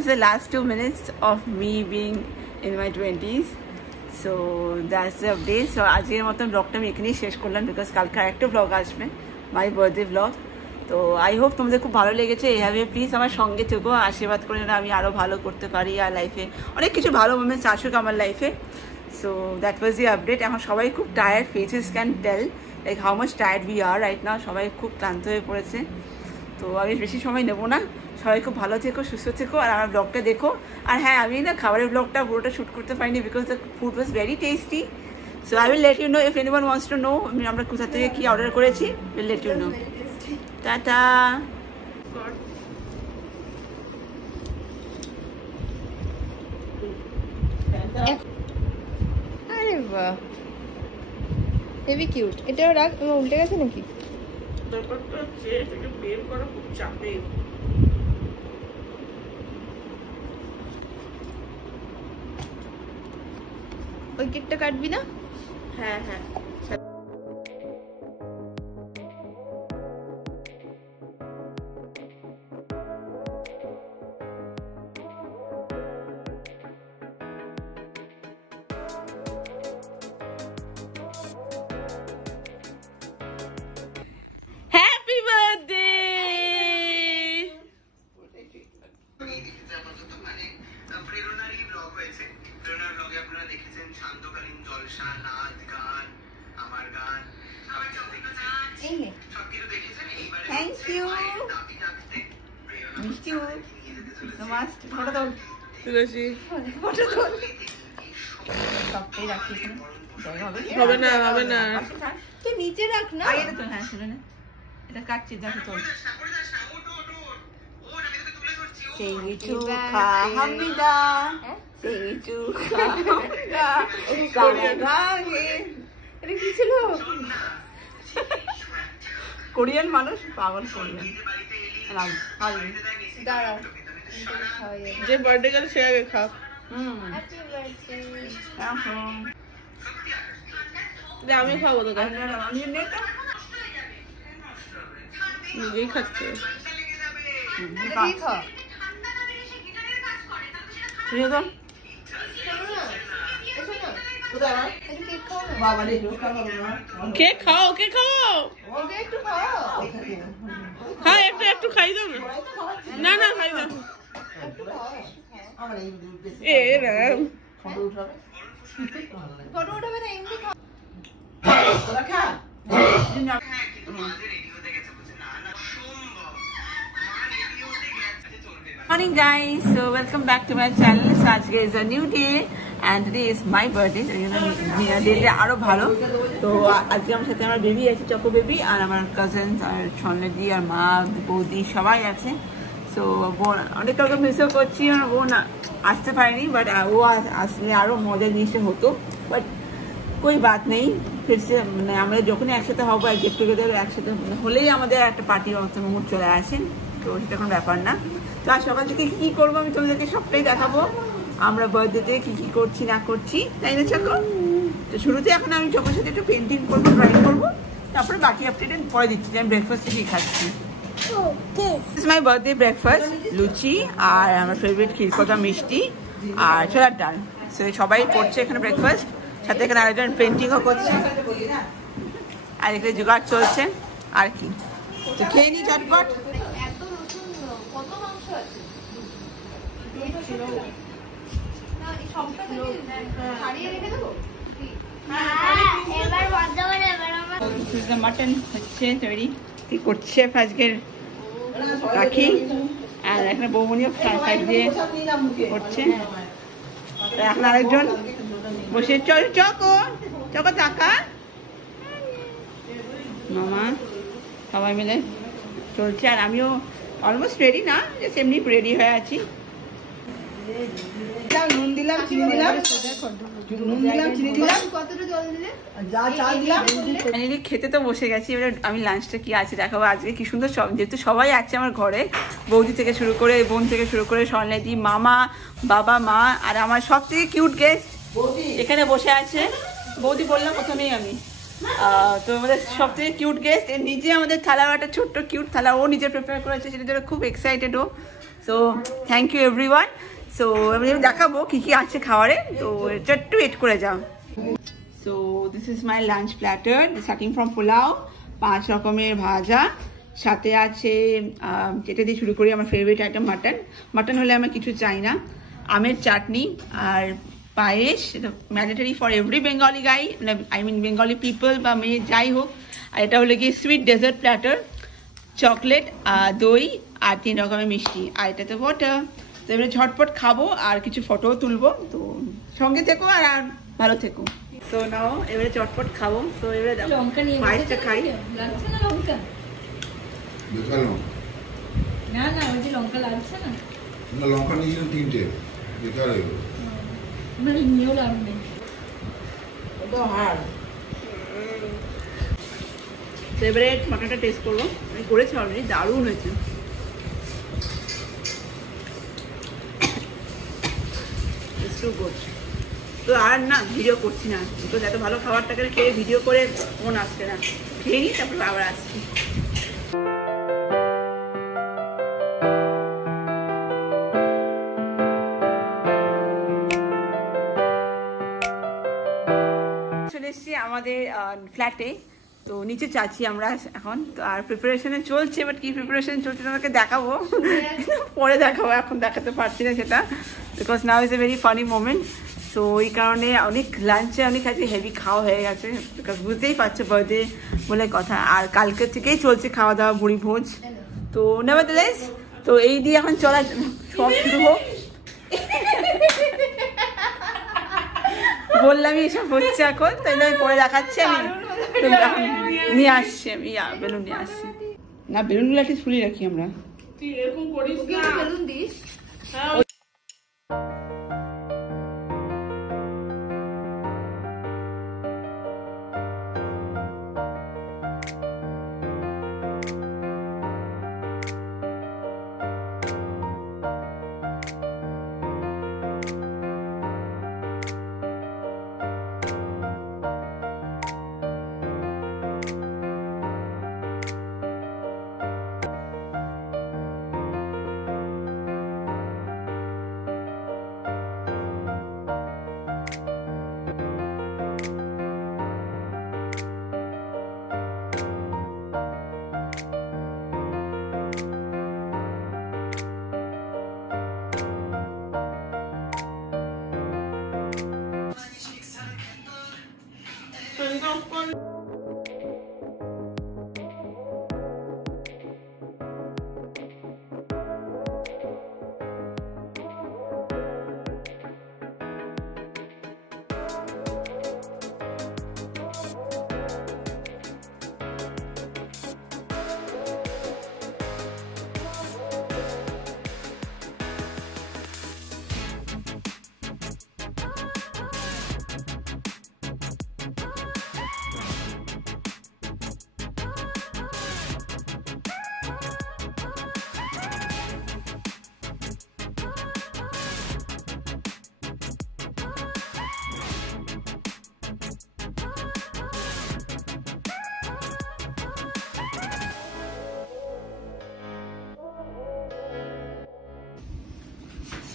this is the last 2 minutes of me being in my 20s. So that's the update. So আজকের মতন ব্লগটা আমি এখানেই শেষ করলাম, বিকজ কালকে আরেকটা ব্লগ আসবে, মাই বার্থডে ব্লগ। তো আই হোপ তোমাদের খুব ভালো লেগেছে। এইভাবে প্লিজ আমার সঙ্গে থেকো, আশীর্বাদ করে যেন আমি আরও ভালো করতে পারি, আর লাইফে অনেক কিছু ভালো মোমেন্টস আসুক আমার লাইফে। So that was the update. এখন সবাই খুব tired, faces can tell like how much tired we are right now. সবাই খুব ক্লান্ত হয়ে পড়েছে। তো আমি বেশি সময় নেবো না, সবাই খুব ভালো থেকো, সুস্থ থেকো, আর আমার ব্লগটা দেখো। আর হ্যাঁ, আমি না খাবারের ব্লগটা পুরোটা শ্যুট করতে পারিনি because the food was very tasty. So I will let you know if anyone wants to know আমরা কোথা থেকে কী অর্ডার করেছি। Will let you know. Tata. আরে বাহ, হেভি কিউট। এটাও রাখ, উল্টে গেছে নাকি? ব্যাপারটা হচ্ছে এটাকে বের করা খুব চাপের। ওই কেকটা কাটবি না? হ্যাঁ হ্যাঁ। Happy birthday. প্রেরণারই ব্লগ হয়েছে। প্রেরণার ব্লগে আপনারা দেখেছেন শান্তকালীন জলসা, নাচ, গান, আমার গান, সবকিছু দেখেছেন। এইবারে থ্যাংক ইউ। দাবি রাখতে মিষ্টি মাস্ট ফটো তোল, তুলসী ফটো তোল, সবটাই রাখি এখানে। হবে না, হবে না, তুই নিচে রাখ না। আগে তো হ্যাঁ, শুনে না, এটা কাটছি, দেখো তোল। Say to Hamida, say to Hamida, এটা কি ছিল? কোরিয়ান মানুষ পাগল কোরিয়ান। দাঁড়াও, যে বার্থডে গেল সে আগে খা। আমি খাবো তো, নিজেই খাচ্ছে। কে খাও, কে খাও, খা একটু, একটু খাই দাও না। না খাই দাও। এ ফটো উঠাবে না, এমনি খাও। Morning guys, so welcome back to my channel. So today is a new day and today is my birthday. So you know, day আরো ভালো। তো আজকে আমার সাথে আমার বেবি আছে, চকো বেবি, আর আমার কাজিনস আর সন্ন্যাদি আর মা বৌদি সবাই আছে। সো বোন অনেক কাউকে মিসও করছি, আমার বোন আসতে পারেনি, বাট ও আসলে আরো মজার জিনিসটা হতো। বাট কোই বাত নেই, ফিরছে মানে আমরা যখনই একসাথে হবো, গেট টুগেদার একসাথে হলেই আমাদের একটা পার্টির মুড চলে আসেন। তো সেটা কোনো ব্যাপার না। তো আজ সকাল থেকে কী করবো আমি তোমাদেরকে সবটাই দেখাবো, আমরা বার্থডেতে কী কী করছি না করছি, তাই না চকো? তো শুরুতে এখন আমি চকোর সাথে একটু পেন্টিং করবো, ড্রয়িং করবো, তারপরে বাকি আপডেট পরে দিচ্ছি যে আমি ব্রেকফাস্টে কী খাচ্ছি। This is my birthday breakfast, লুচি আর আমার ফেভারিট ক্ষীরকদা মিষ্টি আর ছোলার ডাল। সো সবাই করছে এখানে ব্রেকফাস্ট, সাথে এখানে আরেকজন পেন্টিংও করছে, আর এখানে জোগাড় চলছে আর কি। তো খেয়ে নিই চটপট। মাটন হচ্ছে তৈরি, কি করছে আজকের রাখি, আর এখানে বৌমনিও সাইড দিয়ে করছে। এখন আরেকজন বসে চকো চকো টাকা মামা সবাই মিলে চলছে। আর আমিও অলমোস্ট রেডি না, জাস্ট এমনি রেডি হয়ে আছি। নুন দিলাম, চিনি দিলাম, খেতে তো বসে গেছি। এবার আমি লাঞ্চটা কি আছে দেখাবো। আজকে কি সুন্দর সব, যেহেতু সবাই আছে আমার ঘরে, বৌদি থেকে শুরু করে, বোন থেকে শুরু করে, স্বর্ণাদি, মামা, বাবা, মা, আর আমার সব থেকে কিউট গেস্ট এখানে বসে আছে। বৌদি বললাম প্রথমেই আমি, তো আমাদের সবথেকে কিউট গেস্ট, এর নিজে আমাদের থালা, একটা ছোট্ট কিউট থালা ও নিজে প্রিপেয়ার করেছে, সেটার জন্য খুব এক্সাইটেড ও। So thank you everyone. So আমি দেখাবো কী কী আছে খাবারে, তো এটা একটু ওয়েট করে যাও। So this is my lunch platter, starting from pulao, 5 রকমের ভাজা, সাথে আছে যেটা দিয়ে শুরু করি আমার ফেভারিট আইটেম মাটন। মাটন হলে আমার কিছু চাই না, আমের চাটনি আর পায়েস, mandatory for every Bengali guy, I mean Bengali people বা মেয়ে যাই হোক। আর এটা হলো গিয়ে সুইট ডেজার্ট প্ল্যাটার, চকলেট, দই আর 3 রকমের মিষ্টি, আর এটা তো ওয়াটার। তো এবারে ঝটপট খাবো আর কিছু ফটোও তুলবো, তো সঙ্গে থেকো আর ভালো থেকো। সো নাও এবারে চটপট খাবো। সো এবারে লঙ্কা নিয়ে পায়েসটা খাই। লাগছে না লঙ্কা? না না, ওই যে লঙ্কা লাগছে না। না, লঙ্কা নিয়েছিলাম 3টে, বেকার হয়ে গেল। মানে নিয়েও লাভ নেই। এবারে মাটনটা টেস্ট করবো, আমি করেছি অলরেডি, দারুণ হয়েছে। তো আর না ভিডিও করছি না, বিকজ এত ভালো খাবারটাকে খেয়ে ভিডিও করে মন আসছে না, খেয়ে নিই তারপরে আবার আসছি। চলে এসছি আমাদের ফ্ল্যাটে, তো নিচে চাচ্ছি আমরা এখন, তো আর প্রিপারেশনে চলছে, বাট কি প্রিপারেশন চলছে তোমাকে দেখাবো, পরে দেখাবো, এখন দেখাতে পারছি না সেটা, because now is a very funny moment. So এই কারণে অনেক লাঞ্চে অনেক আছে হেভি খাওয়া হয়ে গেছে, বিকজ বুঝতেই পারছো বার্থডে বলে কথা, আর কালকে থেকেই চলছে খাওয়া দাওয়া, বুড়ি ভোজ। তো নেভারথেলেস, তো এই দিয়ে এখন চলা সব শুরু হোক। বললামই এসব হচ্ছে এখন, তাই আমি পরে দেখাচ্ছি, আমি এখন নিয়ে আসছি, আমি বেলুন নিয়ে আসছি। না, বেলুনগুলো একটু ফুলিয়ে রাখি আমরা। তুই এরকম করিস না, বেলুন দিস।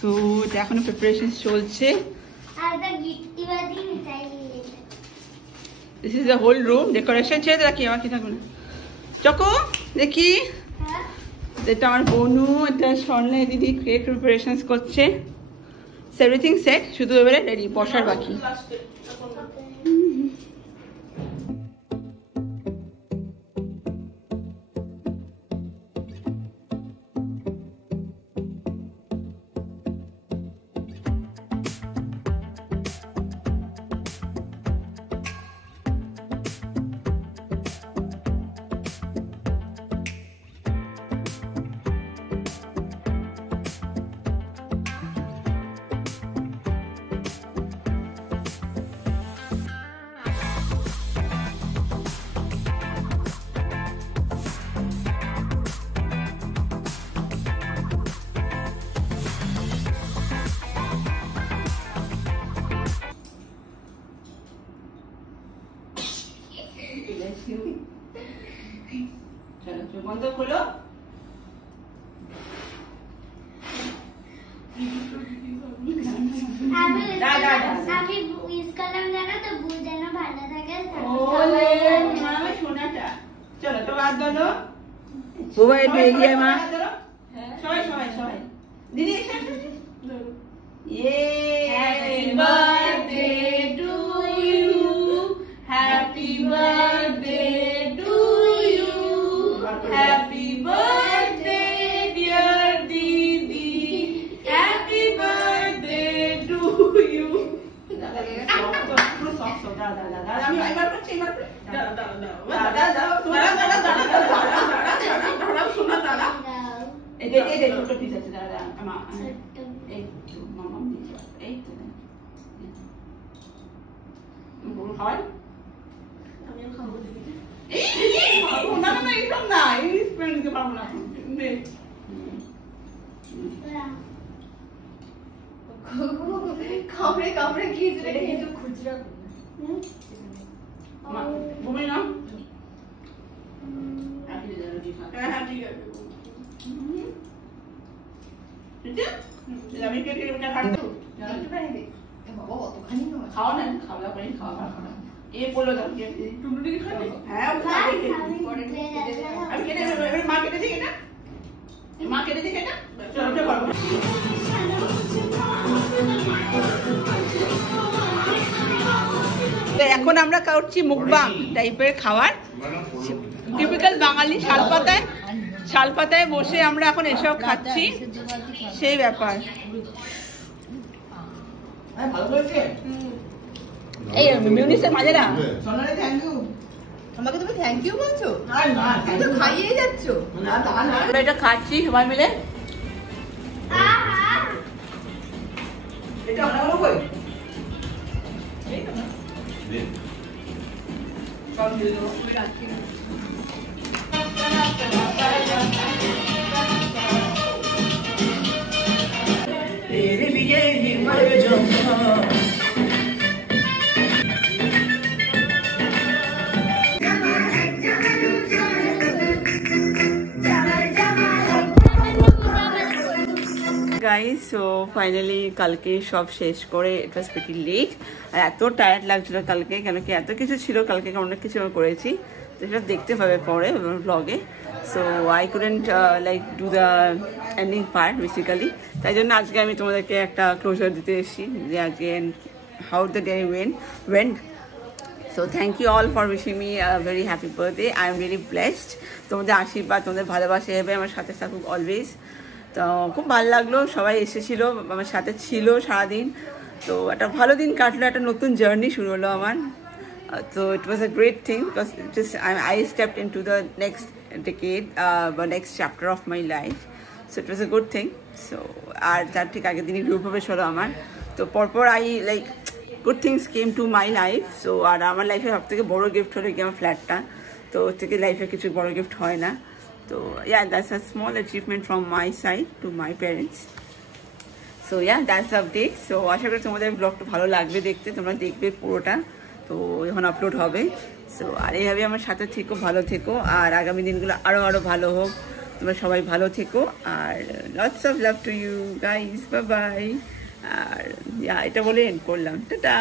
সো এটা এখনো প্রিপারেশন চলছে। This is the whole room decoration. ছেড়ে রাখি আমার কি থাকবে না। চকো দেখি, এটা আমার বনু, এটা স্বর্ণা দিদি কেক প্রিপারেশন করছে। এভরিথিং সেট, শুধু এবারে রেডি, বসার বাকি। বন্ধ করলো। আমি উইশ করলাম জানো তো, বুঝ যেন ভালো থাকে। সোনাটা চলো তো বাদ ধরো। বাবা একটু এগিয়ে মা। সবাই সবাই সবাই দিদি Happy birthday to you, happy birthday to you, happy birthday dear Didi, happy birthday to you. আমি একবার করছি একবার শোনা দাদা এই ছোট পিস আছে দাদা আমার এই তো মামা দিয়ে এই তো হয় আমিও খাবো দিদি না না একদম না এই স্প্রেড দিতে পারবো না কামড়ে কামড়ে কি একটু খুচরা ঘুমে না হ্যাঁ ঠিক আছে আমি কেটে এটা খাচ্ছি খাওয়া না খাওয়া করে খাওয়া এ বললো দাও টুকটুকি খাবে হ্যাঁ আমি কেটে মা কেটে দিই এটা মা কেটে দিই এটা চলতে পারবো এখন আমরা করছি মুকবাং টাইপের খাবার টিপিক্যাল বাঙালি শালপাতায় বসে আমরা এখন এসব খাচ্ছি সেই ব্যাপার এই মিউনিসের মাঝে না আমাকে তুমি থ্যাংক ইউ বলছো তুমি তো খাইয়ে যাচ্ছ আমরা এটা খাচ্ছি সবাই মিলে এটা আমরা বলবো সব দিয়ে দেবো तेरे लिए ही मर जाऊंगा গাইস সো ফাইনালি কালকে সব শেষ করে ইট ওয়াজ প্রিটি লেট আর এত টায়ার্ড লাগছিল কালকে কেন কি এত কিছু ছিল কালকে অনেক কিছু আমি করেছি তো সেটা দেখতে পাবে পরে ব্লগে so I couldn't like do the ending part basically তাই জন্য আজকে আমি তোমাদেরকে একটা ক্লোজার দিতে এসেছি যে আজকে how the day went so thank you all for wishing me very happy birthday I am very blessed তোমাদের আশীর্বাদ তোমাদের ভালোবাসা হবে আমার সাথে থাকুক অলওয়েজ তো খুব ভালো লাগলো সবাই এসেছিলো আমার সাথে ছিল সারাদিন তো একটা ভালো দিন কাটলো একটা নতুন জার্নি শুরু হলো আমার তো it was a great thing because I stepped into the next decade the next chapter of my life so it was a good thing so আর তার ঠিক আগের দিনই গ্রুপ প্রবেশ হলো আমার তো পরপর I like good things came to my life so আর আমার লাইফে সব থেকে বড়ো গিফট হলো কি আমার ফ্ল্যাটটা তো ওর থেকে লাইফে কিছু বড়ো গিফট হয় না তো yeah that's a small achievement from my side to my parents so yeah that's the update so আশা করি তোমাদের ব্লগটা ভালো লাগবে দেখতে তোমরা দেখবে পুরোটা তো এখন আপলোড হবে সো আর এইভাবে আমার সাথে থেকো ভালো থেকো আর আগামী দিনগুলো আরো ভালো হোক তোমরা সবাই ভালো থেকো আর lots of love to you guys bye bye আর এটা বলে এন্ড করলাম টাটা